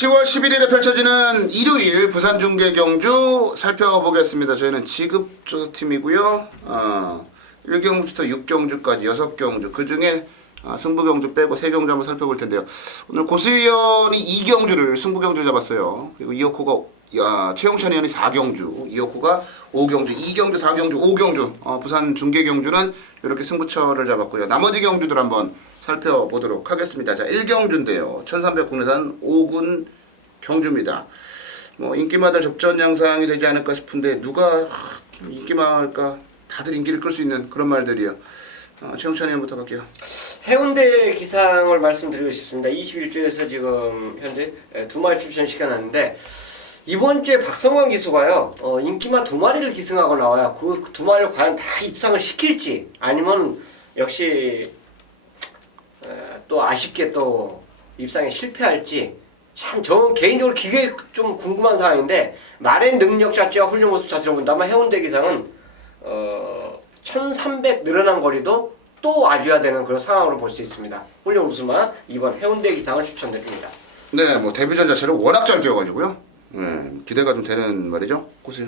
10월 11일에 펼쳐지는 일요일 부산 중계 경주 살펴보겠습니다. 저희는 지급조팀이고요. 1경주부터 6경주까지 6경주, 그 중에 승부경주 빼고 3경주 한번 살펴볼 텐데요. 오늘 고수위원이 2경주를 승부경주 잡았어요. 그리고 이혁호가 최용찬 의원이 4경주, 이혁호가 5경주, 2경주, 4경주, 5경주, 부산 중계경주는 이렇게 승부처를 잡았고요. 나머지 경주들 한번 살펴보도록 하겠습니다. 자, 1경주인데요. 1300 국내산 5군 경주입니다. 뭐 인기마다 접전 양상이 되지 않을까 싶은데 누가 인기마을까? 다들 인기를 끌 수 있는 그런 말들이에요. 최영찬 의원부터 갈게요. 해운대 기상을 말씀드리고 싶습니다. 21주에서 지금 현재 2마리 출전 시켜놨는데 이번 주에 박성광 기수가요 인기마 2마리를 기승하고 나와요. 그 2마리를 과연 다 입상을 시킬지 아니면 역시 또 아쉽게 또 입상에 실패할지 참 저는 개인적으로 기계 좀 궁금한 상황인데 말의 능력 자체와 훈련 모습 자체를 본다면 해운대 기상은 1300 늘어난 거리도 또 와줘야 되는 그런 상황으로 볼 수 있습니다. 훈련 우승만 이번 해운대 기상을 추천드립니다. 네, 뭐 데뷔전 자체를 워낙 잘 뛰어가지고요. 기대가 좀 되는 말이죠. 고수요.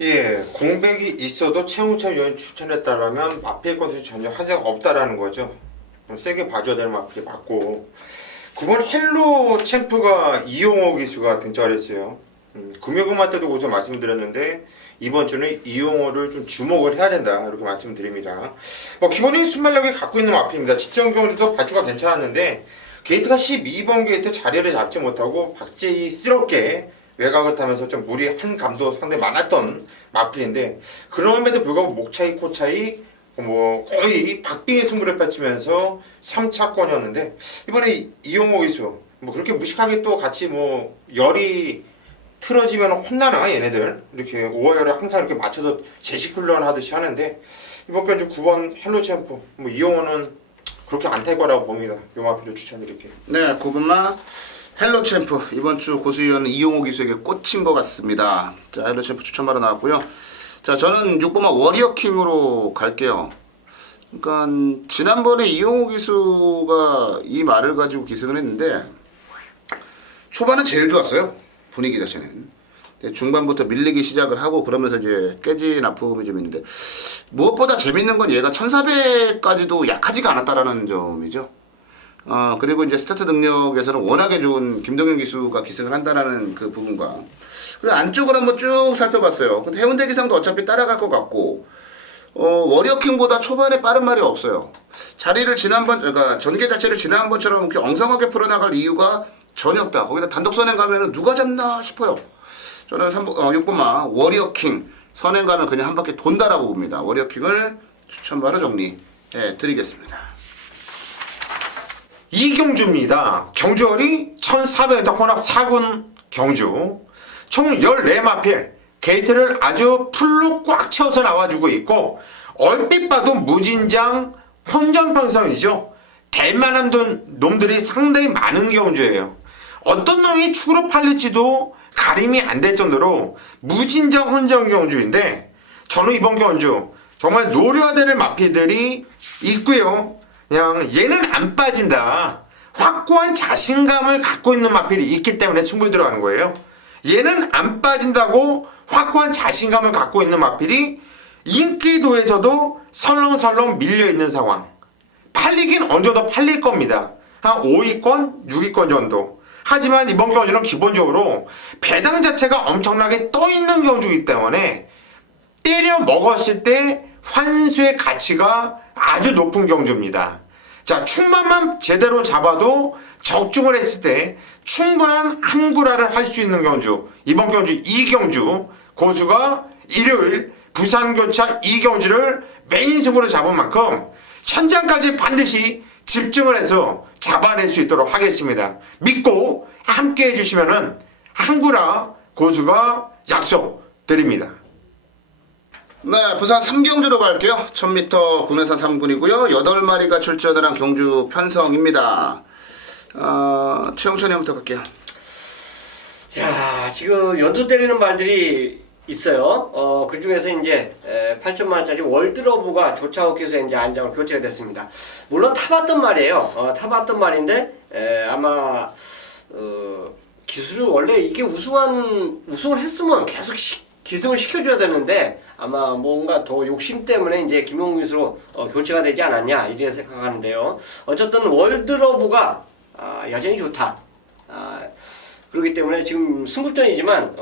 예, 공백이 있어도 최홍찬 의원이 추천했다라면 마필 건수 전혀 하자가 없다라는 거죠. 세게 봐줘야 되는 마필이 맞고 9번 헬로 챔프가 이용호 기수가 등장을 했어요. 금요금만 때도 고서 말씀드렸는데 이번 주는 이용호를 좀 주목을 해야 된다 이렇게 말씀드립니다. 기본적인 순발력이 갖고 있는 마필입니다. 직전 경주도 발주가 괜찮았는데 게이트가 12번 게이트 자리를 잡지 못하고 박제이스럽게 외곽을 타면서 좀 무리한 감도 상당히 많았던 마필인데 그럼에도 불구하고 목 차이, 코 차이 거의 박빙의 승부를 펼치면서 3차권이었는데 이번에 이용호 기수 그렇게 무식하게 또 같이 열이 틀어지면 혼나나 얘네들 이렇게 5월열에 항상 이렇게 맞춰서 제식 훈련 하듯이 하는데 이번 경주 9번 헬로 챔프 이용호는 그렇게 안 탈 거라고 봅니다. 요 마필을 추천드릴게요. 네, 9번마 헬로 챔프 이번 주 고수위원은 이용호 기수에게 꽂힌 것 같습니다. 자, 헬로 챔프 추천받아 나왔고요. 자, 저는 6번마 워리어킹으로 갈게요. 그러니까 지난번에 이용호 기수가 이 말을 가지고 기승을 했는데 초반은 제일 좋았어요. 분위기 자체는. 중반부터 밀리기 시작을 하고 그러면서 이제 깨진 아픔이 좀 있는데 무엇보다 재밌는 건 얘가 1400까지도 약하지가 않았다라는 점이죠. 그리고 이제 스타트 능력에서는 워낙에 좋은 김동현 기수가 기승을 한다라는 그 부분과 그리고 안쪽을 한번 쭉 살펴봤어요. 근데 해운대 기상도 어차피 따라갈 것 같고 워리어킹보다 초반에 빠른 말이 없어요. 자리를 그러니까 전개 자체를 지난번처럼 이렇게 엉성하게 풀어나갈 이유가 전혀 없다. 거기다 단독 선행 가면은 누가 잡나 싶어요. 저는 6번마 워리어킹 선행 가면 그냥 한 바퀴 돈다라고 봅니다. 워리어킹을 추천바로 정리해 드리겠습니다. 이경주입니다. 경주월이 1400m 혼합 4군 경주 총 14마필 게이트를 아주 풀로 꽉 채워서 나와주고 있고 얼핏 봐도 무진장 혼전평성이죠. 될만한 놈들이 상당히 많은 경주예요. 어떤 놈이 축으로 팔릴지도 가림이 안 될 정도로 무진장 혼전 경주인데 저는 이번 경주 정말 노려야 될 마필들이 있고요. 그냥 얘는 안 빠진다. 확고한 자신감을 갖고 있는 마필이 있기 때문에 승부에 들어가는 거예요. 얘는 안 빠진다고 확고한 자신감을 갖고 있는 마필이 인기도에서도 설렁설렁 밀려있는 상황. 팔리긴 어느 정도 팔릴 겁니다. 한 5위권, 6위권 정도. 하지만 이번 경주는 기본적으로 배당 자체가 엄청나게 떠있는 경주이기 때문에 때려 먹었을 때 환수의 가치가 아주 높은 경주입니다. 자, 충만만 제대로 잡아도 적중을 했을 때 충분한 한구라를 할 수 있는 경주. 이번 경주 2경주 고수가 일요일 부산교차 2경주를 메인 승부로 잡은 만큼 현장까지 반드시 집중을 해서 잡아낼 수 있도록 하겠습니다. 믿고 함께 해주시면은 한구라 고수가 약속드립니다. 네, 부산 3경주로 갈게요. 1000m 국내산 3군이고요. 8마리가 출전을 한 경주 편성입니다. 최영찬 형부터 갈게요. 자, 지금 연속 때리는 말들이 있어요. 그 중에서 이제 8천만 원짜리 월드러브가 조차호 기수의 이제 안장으로 교체가 됐습니다. 물론 타봤던 말이에요. 타봤던 말인데 아마 기술을 원래 이게 우승을 했으면 계속 기승을 시켜줘야 되는데 아마 뭔가 더 욕심 때문에 이제 김용국 기수로 교체가 되지 않았냐 이렇게 생각하는데요. 어쨌든 월드러브가 여전히 좋다. 그렇기 때문에 지금 승부전이지만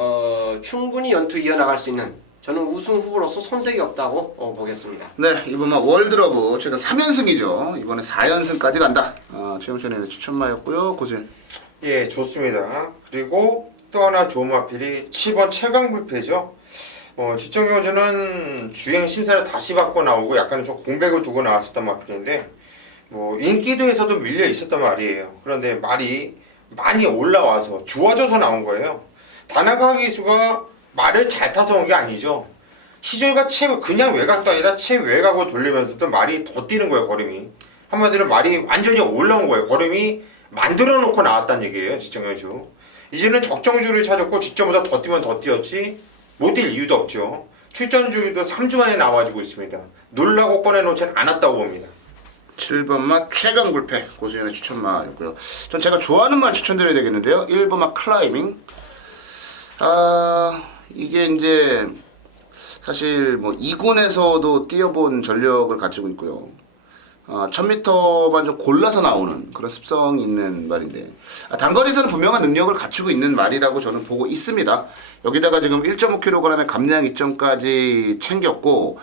충분히 연투 이어나갈 수 있는 저는 우승 후보로서 손색이 없다고 보겠습니다. 네, 이번만 월드러브 최근 3연승이죠. 이번에 4연승까지 간다. 최영천의 추천마였고요. 고진. 예, 좋습니다. 그리고 또 하나 좋은 마필이 7번 최강불패죠. 지정효주는 주행 심사를 다시 받고 나오고 약간 좀 공백을 두고 나왔었던 마필인데 인기도에서도 밀려 있었단 말이에요. 그런데 말이 많이 올라와서 좋아져서 나온 거예요. 다나카 기수가 말을 잘 타서 온 게 아니죠. 시절과 그냥 외곽도 아니라 최외곽으로 돌리면서도 말이 더 뛰는 거예요. 걸음이 한마디로 말이 완전히 올라온 거예요. 걸음이 만들어 놓고 나왔다는 얘기예요. 지정효주 이제는 적정주를 찾았고 직전보다 더 뛰면 더 뛰었지 못 뛸 이유도 없죠. 출전주도 3주 만에 나와주고 있습니다. 놀라고 꺼내놓지는 않았다고 봅니다. 7번마 최강불패 고수연의 추천마였고요. 전 제가 좋아하는 말 추천드려야 되겠는데요. 1번마 클라이밍. 이게 이제 사실 뭐 2군에서도 뛰어본 전력을 가지고 있고요. 1000m만 좀 골라서 나오는 그런 습성이 있는 말인데 단거리에서는 분명한 능력을 갖추고 있는 말이라고 저는 보고 있습니다. 여기다가 지금 1.5kg의 감량 이점까지 챙겼고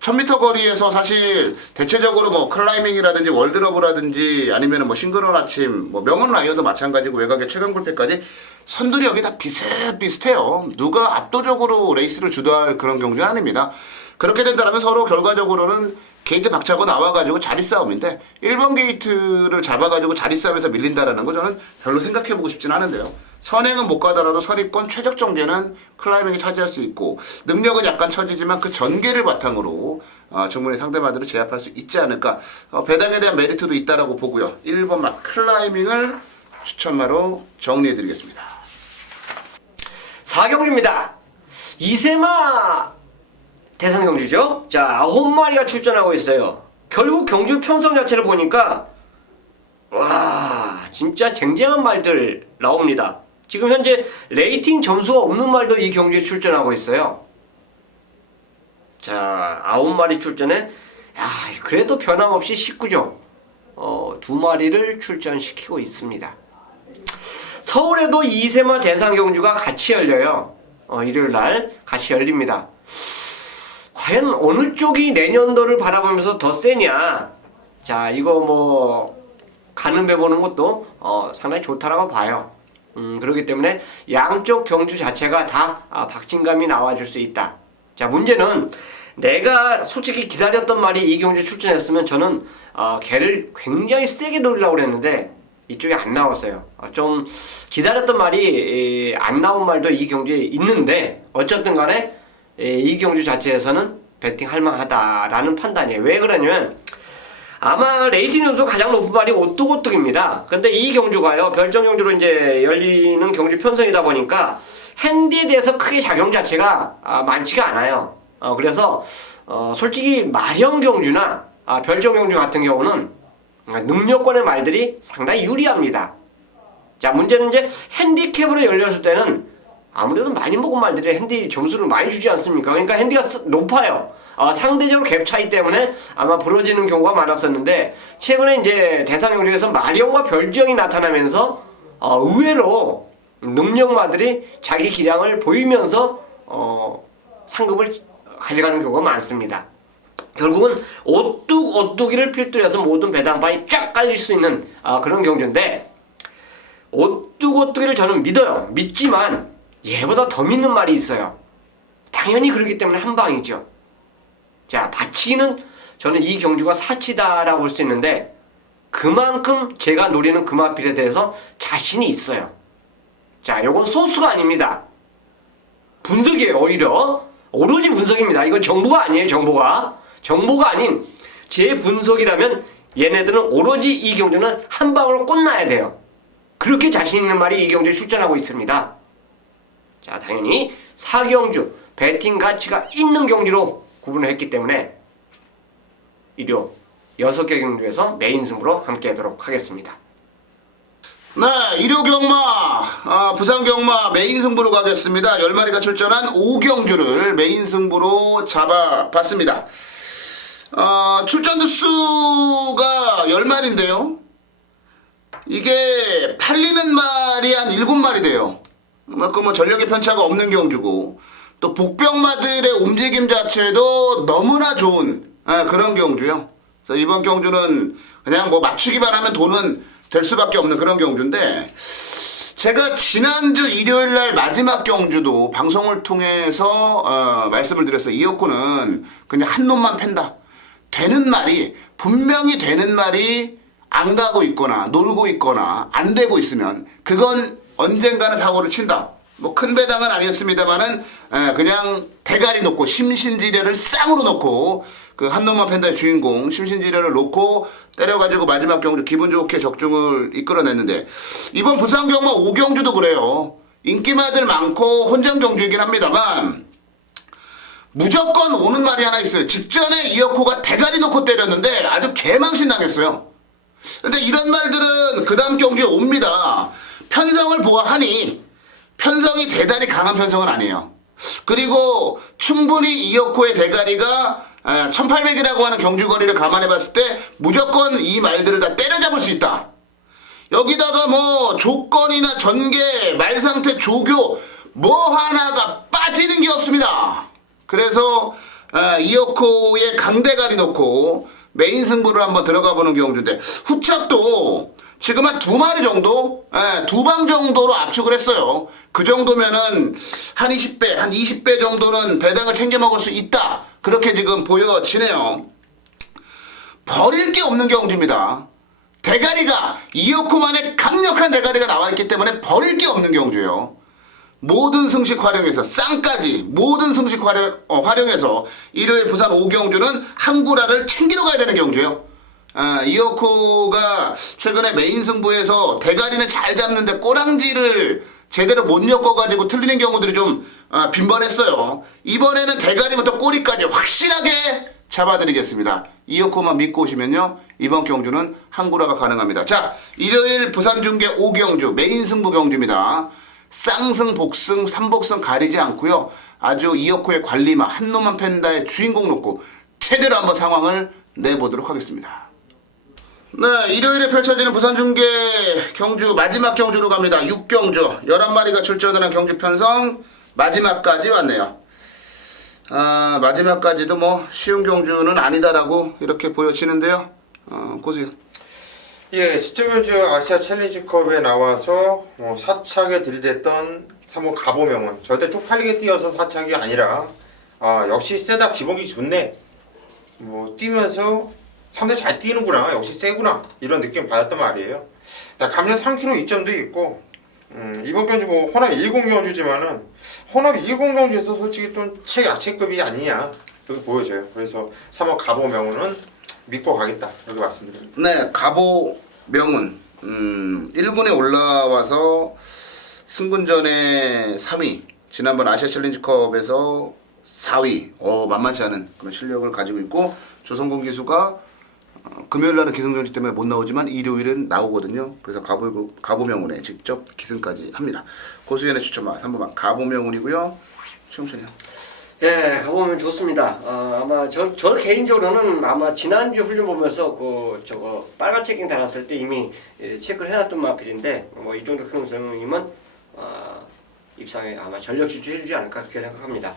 1000m 거리에서 사실 대체적으로 뭐 클라이밍이라든지 월드러브라든지 아니면 뭐 싱글원 아침 뭐 명언 라이언도 마찬가지고 외곽의 최강불패까지 선두력이 여기 다 비슷비슷해요. 누가 압도적으로 레이스를 주도할 그런 경주는 아닙니다. 그렇게 된다면 서로 결과적으로는 게이트 박차고 나와가지고 자리 싸움인데 1번 게이트를 잡아가지고 자리 싸움에서 밀린다라는 거 저는 별로 생각해보고 싶진 않은데요. 선행은 못 가더라도 선입권 최적 전개는 클라이밍이 차지할 수 있고 능력은 약간 처지지만 그 전개를 바탕으로 충분히 상대마들을 제압할 수 있지 않을까. 배당에 대한 메리트도 있다라고 보고요. 1번 막 클라이밍을 추천마로 정리해드리겠습니다. 4경주입니다. 이세마 대상 경주죠. 자, 9마리가 출전하고 있어요. 결국 경주 편성 자체를 보니까 와 진짜 쟁쟁한 말들 나옵니다. 지금 현재 레이팅 점수가 없는 말도 이 경주에 출전하고 있어요. 자, 9마리 출전에 그래도 변함없이 19점 2마리를 출전시키고 있습니다. 서울에도 이세마 대상 경주가 같이 열려요. 일요일날 같이 열립니다. 과연 어느 쪽이 내년도를 바라보면서 더 세냐. 자, 이거 뭐 가는 배 보는 것도 상당히 좋다라고 봐요. 그렇기 때문에 양쪽 경주 자체가 다 박진감이 나와줄 수 있다. 자, 문제는 내가 솔직히 기다렸던 말이 이 경주 출전했으면 저는 걔를 굉장히 세게 돌리려고 그랬는데 이쪽에 안 나왔어요. 좀 기다렸던 말이 안 나온 말도 이 경주에 있는데 어쨌든 간에 이 경주 자체에서는 배팅 할만하다라는 판단이에요. 왜 그러냐면 아마 레이팅 점수 가장 높은 말이 오뚜고뚜기입니다. 근데 이 경주가요 별정 경주로 이제 열리는 경주 편성이다 보니까 핸디에 대해서 크게 작용 자체가 많지가 않아요. 그래서 솔직히 마령 경주나 별정 경주 같은 경우는 능력권의 말들이 상당히 유리합니다. 자, 문제는 이제 핸디캡으로 열렸을 때는 아무래도 많이 먹은 말들이 핸디 점수를 많이 주지 않습니까? 그러니까 핸디가 높아요. 상대적으로 갭 차이 때문에 아마 부러지는 경우가 많았었는데 최근에 이제 대상 경주에서 마령과 별정이 나타나면서 의외로 능력마들이 자기 기량을 보이면서 상금을 가져가는 경우가 많습니다. 결국은 오뚜기를 필두로 해서 모든 배당판이 쫙 깔릴 수 있는 그런 경주인데 오뚜기를 저는 믿어요. 믿지만 얘보다 더 믿는 말이 있어요. 당연히 그렇기 때문에 한 방이죠. 자, 받치기는 저는 이 경주가 사치다라고 볼 수 있는데 그만큼 제가 노리는 금화필에 대해서 자신이 있어요. 자, 요건 소수가 아닙니다. 분석이에요. 오로지 분석입니다. 이건 정보가 아니에요. 정보가 아닌 제 분석이라면 얘네들은 오로지 이 경주는 한 방으로 끝나야 돼요. 그렇게 자신 있는 말이 이 경주에 출전하고 있습니다. 자, 당연히 4경주 배팅 가치가 있는 경주로 구분을 했기 때문에 일요 6개 경주에서 메인 승부로 함께 하도록 하겠습니다. 네, 일요 경마, 부산 경마 메인 승부로 가겠습니다. 10마리가 출전한 5경주를 메인 승부로 잡아봤습니다. 출전 수가 10마리인데요. 이게 팔리는 말이 한 7마리 돼요. 그만큼 뭐 전력의 편차가 없는 경주고, 또 복병마들의 움직임 자체도 너무나 좋은 그런 경주요. 그래서 이번 경주는 그냥 뭐 맞추기만 하면 돈은 될 수밖에 없는 그런 경주인데, 제가 지난주 일요일날 마지막 경주도 방송을 통해서 말씀을 드렸어요. 이어코는 그냥 한 놈만 팬다. 되는 말이, 분명히 되는 말이 안 가고 있거나 놀고 있거나 안 되고 있으면 그건 언젠가는 사고를 친다. 뭐 큰 배당은 아니었습니다만은 그냥 대가리 놓고 심신지뢰를 쌍으로 놓고 그 한 놈만 팬다의 주인공 심신지뢰를 놓고 때려가지고 마지막 경주 기분 좋게 적중을 이끌어냈는데, 이번 부산 경마 5경주도 그래요. 인기마들 많고 혼장 경주이긴 합니다만 무조건 오는 말이 하나 있어요. 직전에 이어코가 대가리 놓고 때렸는데 아주 개망신 당했어요. 근데 이런 말들은 그 다음 경주에 옵니다. 편성을 보아하니 편성이 대단히 강한 편성은 아니에요. 그리고 충분히 이어코의 대가리가 1800이라고 하는 경주거리를 감안해 봤을 때 무조건 이 말들을 다 때려잡을 수 있다. 여기다가 뭐 조건이나 전개, 말상태, 조교 뭐 하나가 빠지는 게 없습니다. 그래서 이어코의 강대가리 놓고 메인 승부를 한번 들어가 보는 경주인데, 후착도 지금 한 2마리 정도, 2방 정도로 압축을 했어요. 그 정도면은 한 20배, 한 20배 정도는 배당을 챙겨 먹을 수 있다. 그렇게 지금 보여지네요. 버릴 게 없는 경주입니다. 대가리가, 이어코만의 강력한 대가리가 나와 있기 때문에 버릴 게 없는 경주예요. 모든 승식 활용해서 쌍까지 모든 승식 활용해서 일요일 부산 5경주는 한구라를 챙기러 가야 되는 경주예요. 이어코가 최근에 메인 승부에서 대가리는 잘 잡는데 꼬랑지를 제대로 못 엮어가지고 틀리는 경우들이 좀 빈번했어요. 이번에는 대가리부터 꼬리까지 확실하게 잡아드리겠습니다. 이어코만 믿고 오시면요, 이번 경주는 한구라가 가능합니다. 자, 일요일 부산중계 5경주 메인 승부 경주입니다. 쌍승, 복승, 삼복승 가리지 않고요, 아주 이어코의 관리마 한 놈만 팬다의 주인공 놓고 제대로 한번 상황을 내보도록 하겠습니다. 네, 일요일에 펼쳐지는 부산중계 경주 마지막 경주로 갑니다. 6경주 11마리가 출전하는 경주 편성 마지막까지 왔네요. 마지막까지도 뭐 쉬운 경주는 아니다라고 이렇게 보여지는데요. 고수요. 예, 지적연주 아시아 챌린지컵에 나와서 사착에 들이댔던 3호 가보명은 절대 쪽팔리게 뛰어서 사착이 아니라, 역시 세다, 기복이 좋네, 뭐 뛰면서 상당히 잘 뛰는구나, 역시 세구나, 이런 느낌 받았단 말이에요. 감량 3kg 이점도 있고, 이번 경주 뭐 혼합 10 경주지만은 혼합 20 경주에서 솔직히 좀 최약체급이 아니냐 이렇게 보여져요. 그래서 3호 가보명은 믿고 가겠다 이렇게 말씀드립니다. 네, 가보명운 1군에 올라와서 승군전에 3위, 지난번 아시아 챌린지컵에서 4위, 만만치 않은 그런 실력을 가지고 있고, 조성곤 기수가 금요일날은 기승전지 때문에 못 나오지만 일요일은 나오거든요. 그래서 가보명운에 직접 기승까지 합니다. 고수연의 추천마 3번방 가보명운이고요. 최용천이요. 예, 가보면 좋습니다. 아마 저 개인적으로는 아마 지난주 훈련 보면서 저거 빨간 체킹 달았을 때 이미 체크를 해놨던 마필인데, 뭐 이 정도 큰 선생님은 입상에 아마 전력 질주해주지 않을까 그렇게 생각합니다.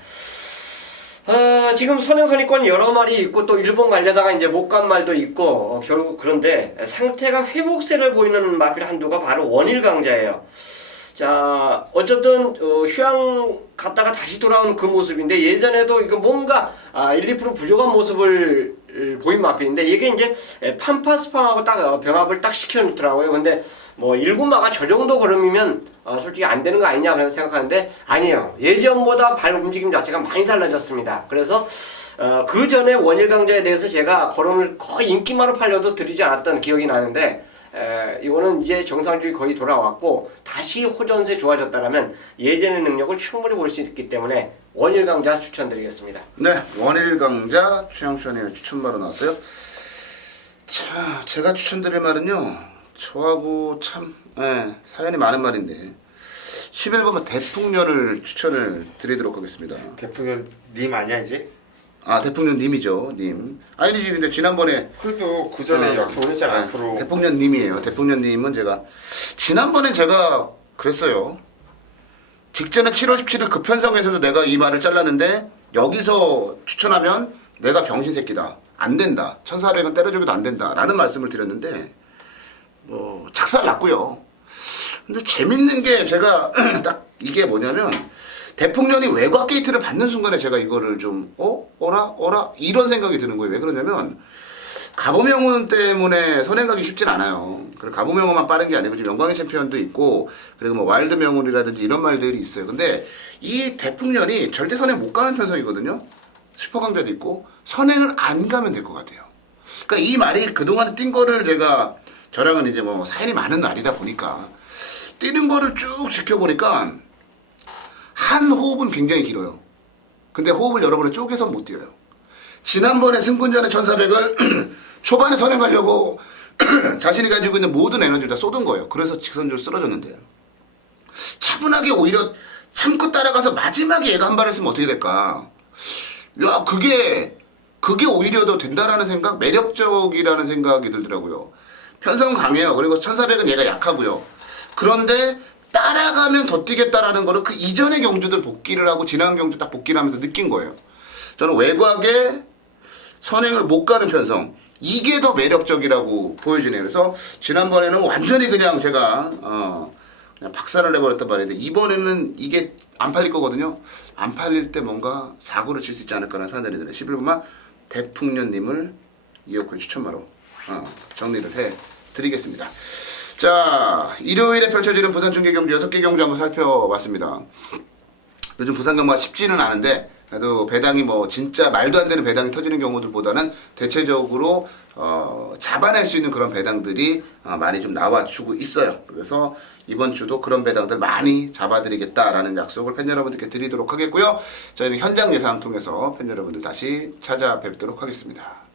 지금 선행선의권 여러 마리 있고 또 일본 가려다가 이제 못 간 말도 있고, 결국 그런데 상태가 회복세를 보이는 마필 한두가 바로 원일 강자예요. 자, 어쨌든 휴양 갔다가 다시 돌아온 그 모습인데, 예전에도 이거 뭔가 1, 2% 부족한 모습을 보인 마필인데, 이게 이제 판파스팜하고 딱 병합을 딱 시켜놓더라고요. 근데 뭐 1군마가 저 정도 걸음이면 솔직히 안 되는 거 아니냐 그런 생각하는데, 아니에요. 예전보다 발 움직임 자체가 많이 달라졌습니다. 그래서 그 전에 원일 강자에 대해서 제가 걸음을 거의 인기마로 팔려도 드리지 않았던 기억이 나는데, 이거는 이제 정상적이 거의 돌아왔고 다시 호전세 좋아졌다라면 예전의 능력을 충분히 볼 수 있기 때문에 원일 강자 추천드리겠습니다. 네, 원일 강자 최양천의 추천바로 나왔어요. 자, 제가 추천드릴 말은요, 저하고 참 사연이 많은 말인데 11번은 대풍년을 추천을 드리도록 하겠습니다. 대통령 님 아니야 이제? 아 대풍년님이죠, 님. 아니지 근데 지난번에 그래도 그 전에 약속을 했잖아 앞으로. 대풍년님이에요. 대풍년님은 지난번에 제가 그랬어요. 직전에 7월 17일 그 편성에서도 내가 이 말을 잘랐는데 여기서 추천하면 내가 병신 새끼다. 안 된다. 1,400원 때려주기도 안 된다. 라는 말씀을 드렸는데 뭐 착살 났고요. 근데 재밌는 게 제가 딱 이게 뭐냐면 대풍년이 외곽 게이트를 받는 순간에 제가 이거를 좀 어라 이런 생각이 드는 거예요. 왜 그러냐면 가보명훈 때문에 선행 가기 쉽진 않아요. 그리고 가보명훈만 빠른 게 아니고 지금 영광의 챔피언도 있고 그리고 뭐 와일드 명훈이라든지 이런 말들이 있어요. 근데 이 대풍년이 절대 선행 못 가는 편성이거든요. 슈퍼강자도 있고 선행을 안 가면 될 것 같아요. 그러니까 이 말이 그동안에 뛴 거를 제가 저랑은 이제 뭐 사연이 많은 날이다 보니까 뛰는 거를 쭉 지켜보니까 한 호흡은 굉장히 길어요. 근데 호흡을 여러분이 쪼개서 못 뛰어요. 지난번에 승군전의 1,400을 초반에 선행하려고 자신이 가지고 있는 모든 에너지를 다 쏟은 거예요. 그래서 직선적으로 쓰러졌는데 차분하게 오히려 참고 따라가서 마지막에 얘가 한 발을 쓰면 어떻게 될까? 야 그게 오히려 더 된다라는 생각, 매력적이라는 생각이 들더라고요. 편성은 강해요. 그리고 1,400은 얘가 약하고요. 그런데 따라가면 더 뛰겠다라는 거를 그 이전의 경주들 복귀를 하고 지난 경주 딱 복귀를 하면서 느낀 거예요. 저는 외곽에 선행을 못 가는 편성, 이게 더 매력적이라고 보여지네요. 그래서 지난번에는 완전히 그냥 제가 그냥 박살을 내버렸단 말인데 이번에는 이게 안 팔릴 거거든요. 안 팔릴 때 뭔가 사고를 칠 수 있지 않을까라는 판단이 드네요. 11번만 대풍년님을 이어코인 추천마로 정리를 해드리겠습니다. 자, 일요일에 펼쳐지는 부산 중계 경주 6개 경주 한번 살펴봤습니다. 요즘 부산 경마가 쉽지는 않은데 그래도 배당이 뭐 진짜 말도 안 되는 배당이 터지는 경우들보다는 대체적으로 잡아낼 수 있는 그런 배당들이 많이 좀 나와주고 있어요. 그래서 이번 주도 그런 배당들 많이 잡아드리겠다라는 약속을 팬 여러분들께 드리도록 하겠고요. 저희는 현장 예상 통해서 팬 여러분들 다시 찾아뵙도록 하겠습니다.